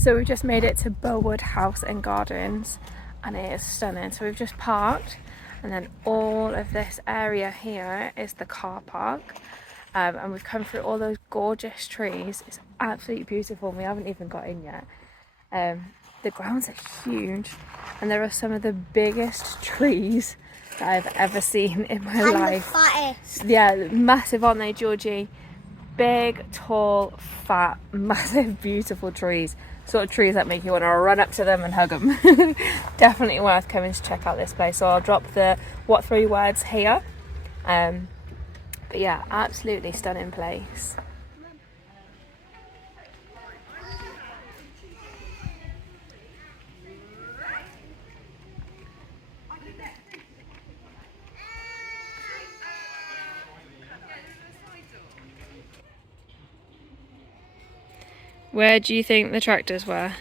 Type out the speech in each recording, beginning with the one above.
So we've just made it to Bowood House and Gardens, and it is stunning. So we've just parked, and then all of this area here is the car park. And we've come through all those gorgeous trees. It's absolutely beautiful, and we haven't even got in yet. The grounds are huge, and there are some of the biggest trees that I've ever seen in my life. And the fattest. Yeah, massive, aren't they, Georgie? Big, tall, fat, massive, beautiful trees. Sort of trees that make you want to run up to them and hug them. Definitely worth coming to check out this place. So I'll drop the what 3 words here. But yeah, absolutely stunning place. Where do you think the tractors were?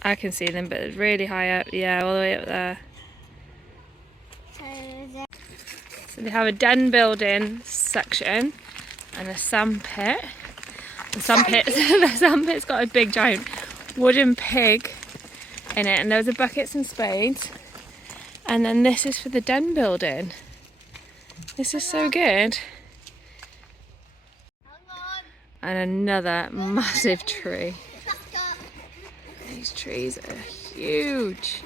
I can see them, but it's really high up. Yeah, all the way up there. So they have a den building section and a sand pit. The sand pit's got a big giant wooden pig in it, and those are buckets and spades. And then this is for the den building. This is so good. And another massive tree. These trees are huge.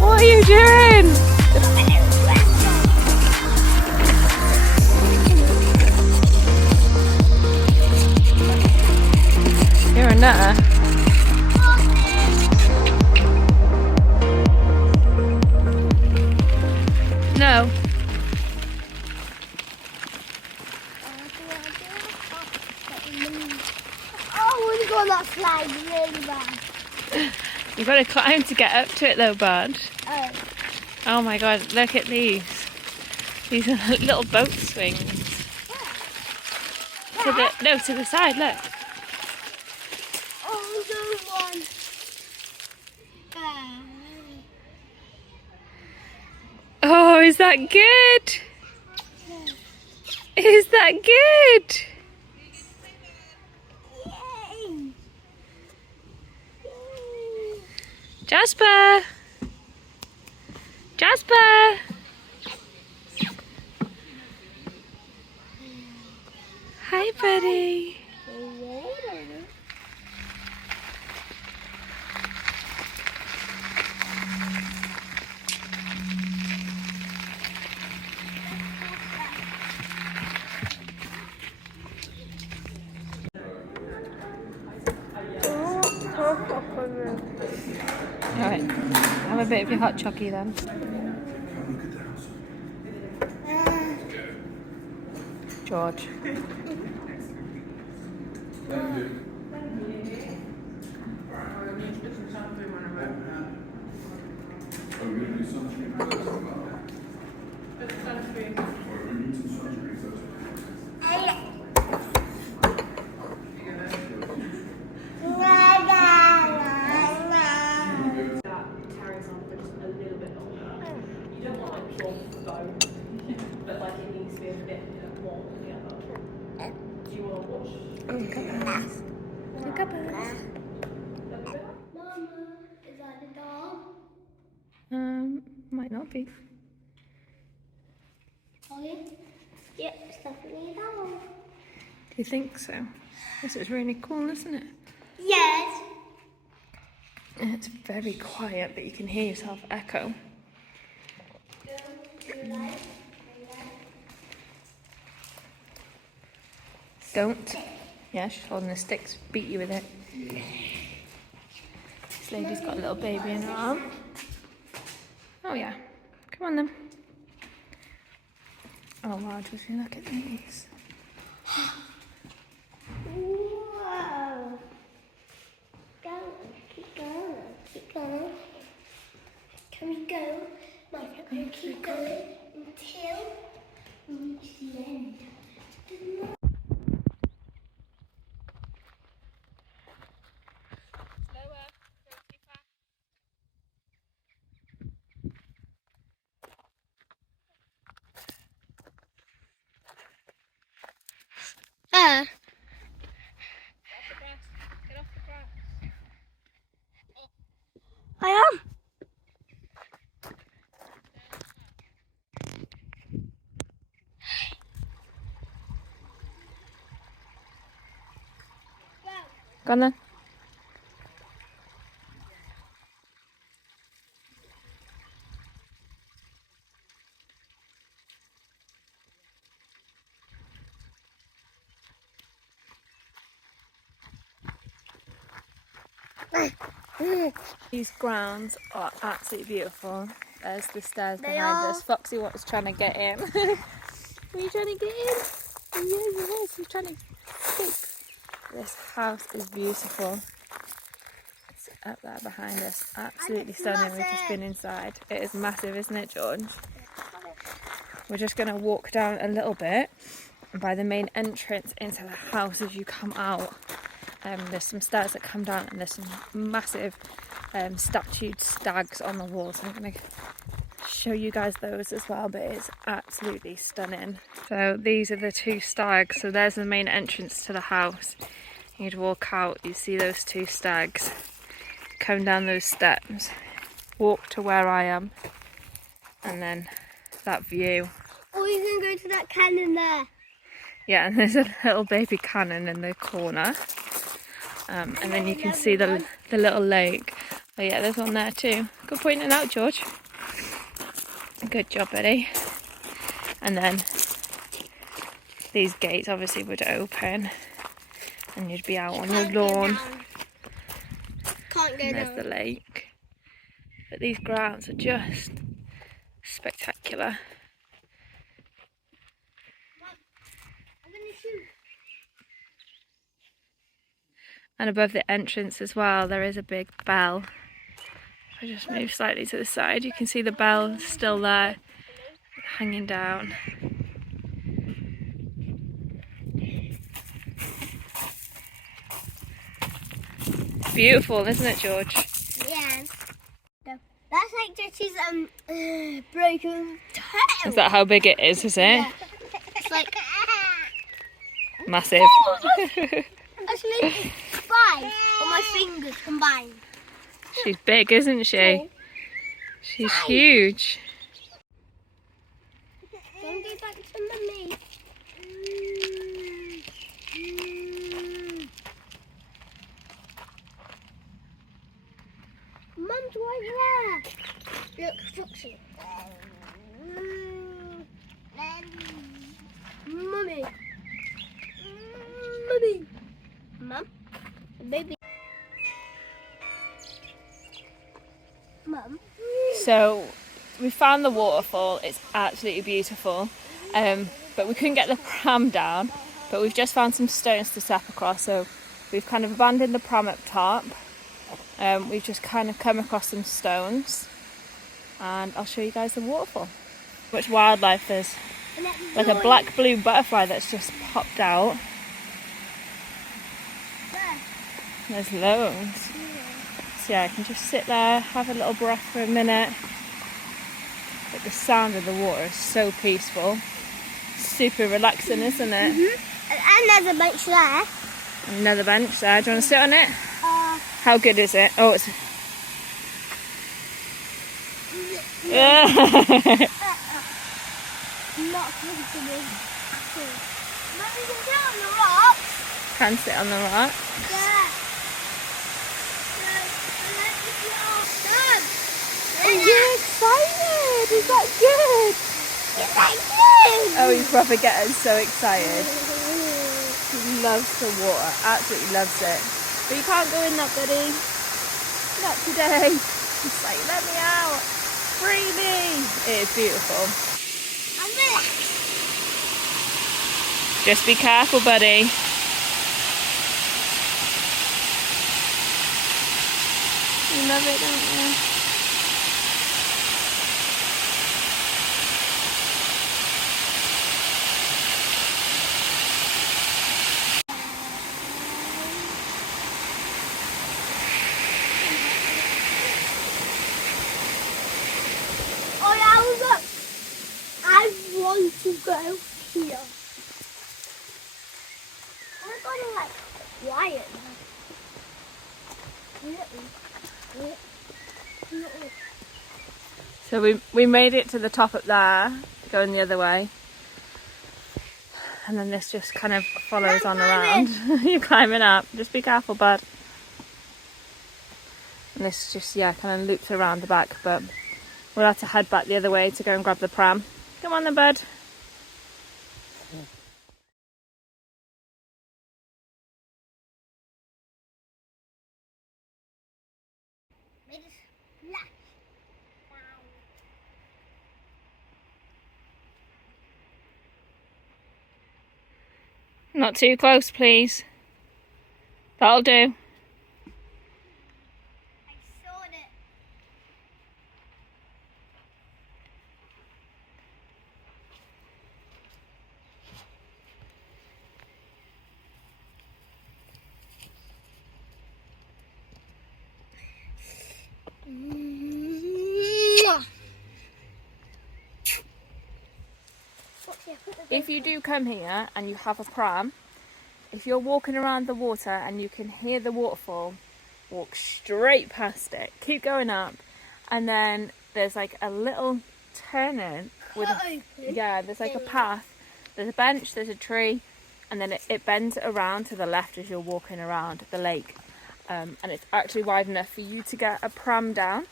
What are you doing? You're a nutter. No. Oh, I want to go on that slide really bad. You've got to climb to get up to it though, bud. Oh. Oh my god, look at these. These are like little boat swings. To the side, look. Oh, there's one. Oh, is that good? Is that good? Yay. Jasper! Jasper! Hi, buddy. Alright, have a bit of your hot chocolate then. George. Look up us. Mama, is that the dog? Might not be. Oh, yeah? Yep, it's definitely a dog. Do you think so? This is really cool, isn't it? Yes. And it's very quiet, but you can hear yourself echo. Don't. Yeah, she's holding the sticks. Beat you with it. This lady's got a little baby in her arm. Oh yeah. Come on then. Oh wow, just look at these. Whoa. Go. Keep going. Keep going. Can we go? Like, can we keep going until we reach the end? Go on then. These grounds are absolutely beautiful. There's the stairs behind us. Foxy was trying to get in. Are you trying to get in? Yes, he's trying to escape. This house is beautiful. It's up there behind us. Absolutely stunning. We've just been inside. It is massive, isn't it, George? We're just going to walk down a little bit. And by the main entrance into the house as you come out, there's some stairs that come down and there's some massive statued stags on the walls. I'm going to show you guys those as well, but it's absolutely stunning. So these are the two stags. So there's the main entrance to the house. You'd walk out, you see those two stags. Come down those steps, walk to where I am, and then that view. Or you can go to that cannon there. Yeah, and there's a little baby cannon in the corner. And then you can see the little lake. Oh yeah, there's one there too. Good pointing out, George. Good job, buddy. And then these gates obviously would open and you'd be out on your lawn. Can't go And there's down. the lake. But these grounds are just spectacular. I'm gonna shoot. And above the entrance as well, there is a big bell. If I just move slightly to the side, you can see the bell still there, hanging down. It's beautiful, isn't it, George? Yes. That's like Jesse's broken tail. Is that how big it is it? Yeah. It's like Massive. actually it's 5 on my fingers combined. She's big, isn't she? She's huge. Then go back to Mummy. Mum's right there. Look, Foxy. Mummy. Mummy. Mum. Baby. Mum. So we found the waterfall. It's absolutely beautiful. But we couldn't get the pram down. But we've just found some stones to step across. So we've kind of abandoned the pram up top. We've just kind of come across some stones. And I'll show you guys the waterfall. Much wildlife there's. Like a black blue butterfly that's just popped out. There's loads. So yeah, I can just sit there, have a little breath for a minute. But the sound of the water is so peaceful. Super relaxing, isn't it? Mm-hmm. And there's a bench there. Another bench there. Do you want to sit on it? How good is it? Oh, it's... Not comfortable. But we can sit on the rocks. Can sit on the rock. Yeah. Dad! Are you excited? Is that good? Is that good? Oh, he's probably getting so excited. He loves the water. Absolutely loves it. But you can't go in that, buddy. Not today. He's like, let me out. Free me. It is beautiful. I'm relaxed. Just be careful, buddy. You love it, don't you? Oh yeah, look. I want to go here. We're gonna like quiet now. So we made it to the top up there, going the other way. and then this just kind of follows on around. You're climbing up, just be careful, bud. And this just, yeah, kind of loops around the back, but we'll have to head back the other way to go and grab the pram. Come on then, bud. Not too close, please. That'll do. I saw it. If you do come here and you have a pram, if you're walking around the water and you can hear the waterfall, walk straight past it. Keep going up, and then there's like a little turning with there's like a path. There's a bench, there's a tree, and then it bends around to the left as you're walking around the lake. And it's actually wide enough for you to get a pram down,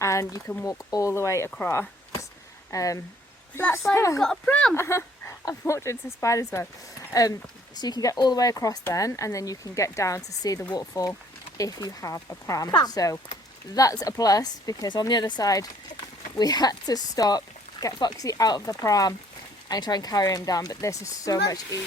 and you can walk all the way across. That's why I've got a pram. I've walked into Spider's Web. So you can get all the way across then, and then you can get down to see the waterfall if you have a pram. So that's a plus, because on the other side we had to stop, get Foxy out of the pram and try and carry him down, but this is so much easier.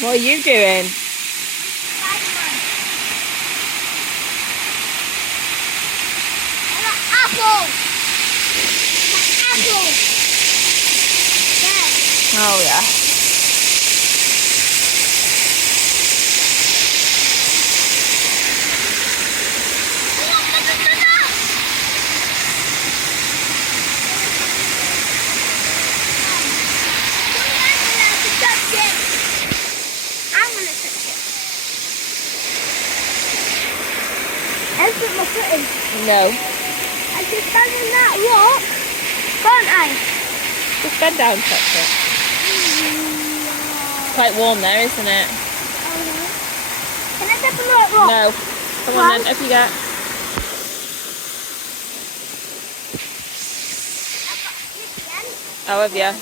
What are you doing? Oh yeah. I'm gonna touch it. I'll put my foot in. No. I can stand in that rock, can't I? Just bend down and touch it. It's quite warm there, isn't it? Can I step on that rock? No. Come on then, up you get. I've got a slip again. Oh, have you?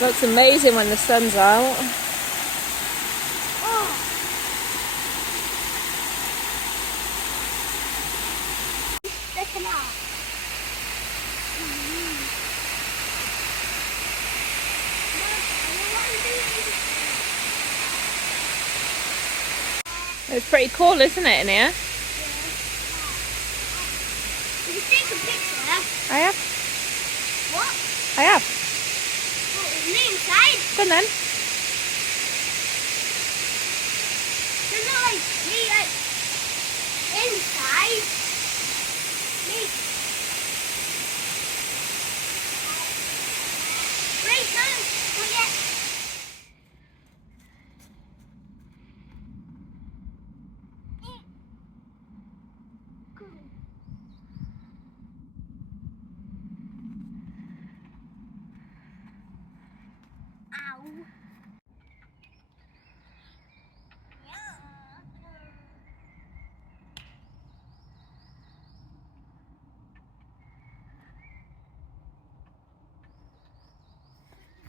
Looks amazing when the sun's out. It's pretty cool, isn't it, in here? Did you take a picture? I have. What? I have. What was me inside? Go on then. There's not like me like inside. Me. Wait, no, not yet. Ow.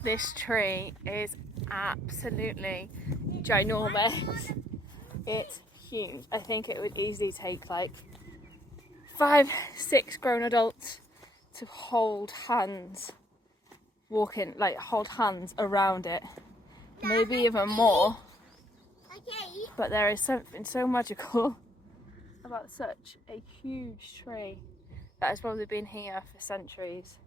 This tree is absolutely ginormous. It's huge. I think it would easily take like 5, 6 grown adults to hold hands, hold hands around it. Maybe even more. Okay. But there is something so magical about such a huge tree that has probably been here for centuries.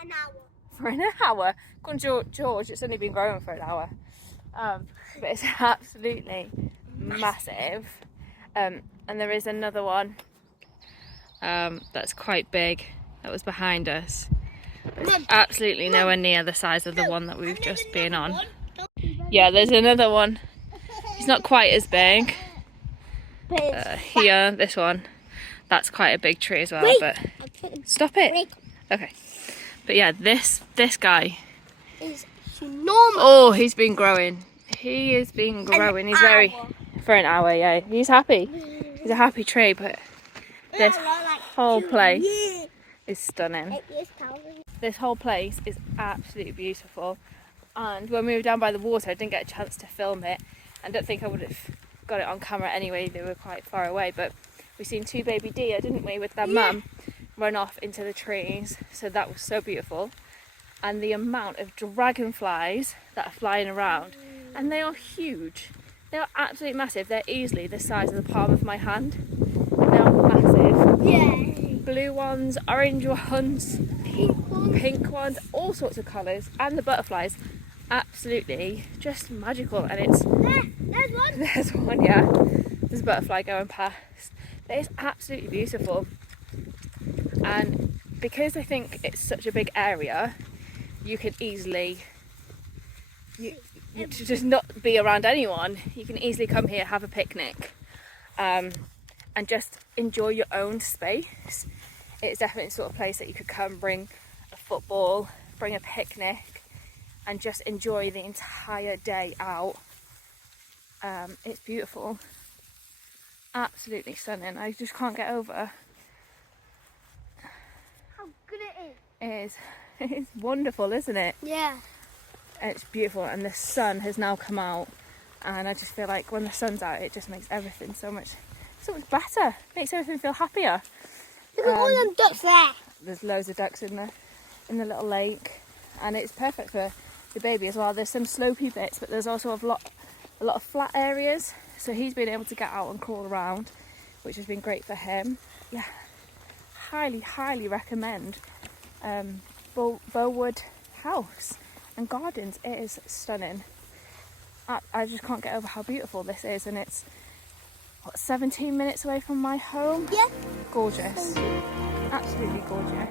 An hour. for an hour. According to George, it's only been growing for an hour. But it's absolutely massive. And there is another one that's quite big that was behind us. It's absolutely nowhere near the size of the one that we've just been on. Yeah, there's another one. He's not quite as big. Here, this one. That's quite a big tree as well, but stop it. Okay. But yeah, this guy is enormous. Oh, he's been growing. He has been growing. He's very for an hour, yeah. He's happy. He's a happy tree, but this whole place is stunning. This whole place is absolutely beautiful. And when we were down by the water, I didn't get a chance to film it. I don't think I would have got it on camera anyway. They were quite far away, but we seen two baby deer, didn't we, with their mum run off into the trees. So that was so beautiful. And the amount of dragonflies that are flying around, and they are huge. They are absolutely massive. They're easily the size of the palm of my hand. They are massive. Yeah. Blue ones, orange ones, pink ones, all sorts of colours, and the butterflies. Absolutely just magical. And it's There's one. there's one, yeah. There's a butterfly going past. But it's absolutely beautiful. And because I think it's such a big area, you can easily to just not be around anyone. You can easily come here, have a picnic, and just enjoy your own space. It's definitely the sort of place that you could come, bring a football, bring a picnic, and just enjoy the entire day out. It's beautiful, absolutely stunning. I just can't get over How good it is. It's wonderful, isn't it? Yeah. It's beautiful, and the sun has now come out, and I just feel like when the sun's out, it just makes everything so much better. Makes everything feel happier. Look at all them ducks there. There's loads of ducks in the little lake, and it's perfect for the baby as well. There's some slopey bits, but there's also a lot of flat areas, so he's been able to get out and crawl around, which has been great for him. Yeah, highly recommend Bowood House and Gardens. It is stunning. I just can't get over how beautiful this is, and it's 17 minutes away from my home. Yeah. Gorgeous, absolutely gorgeous.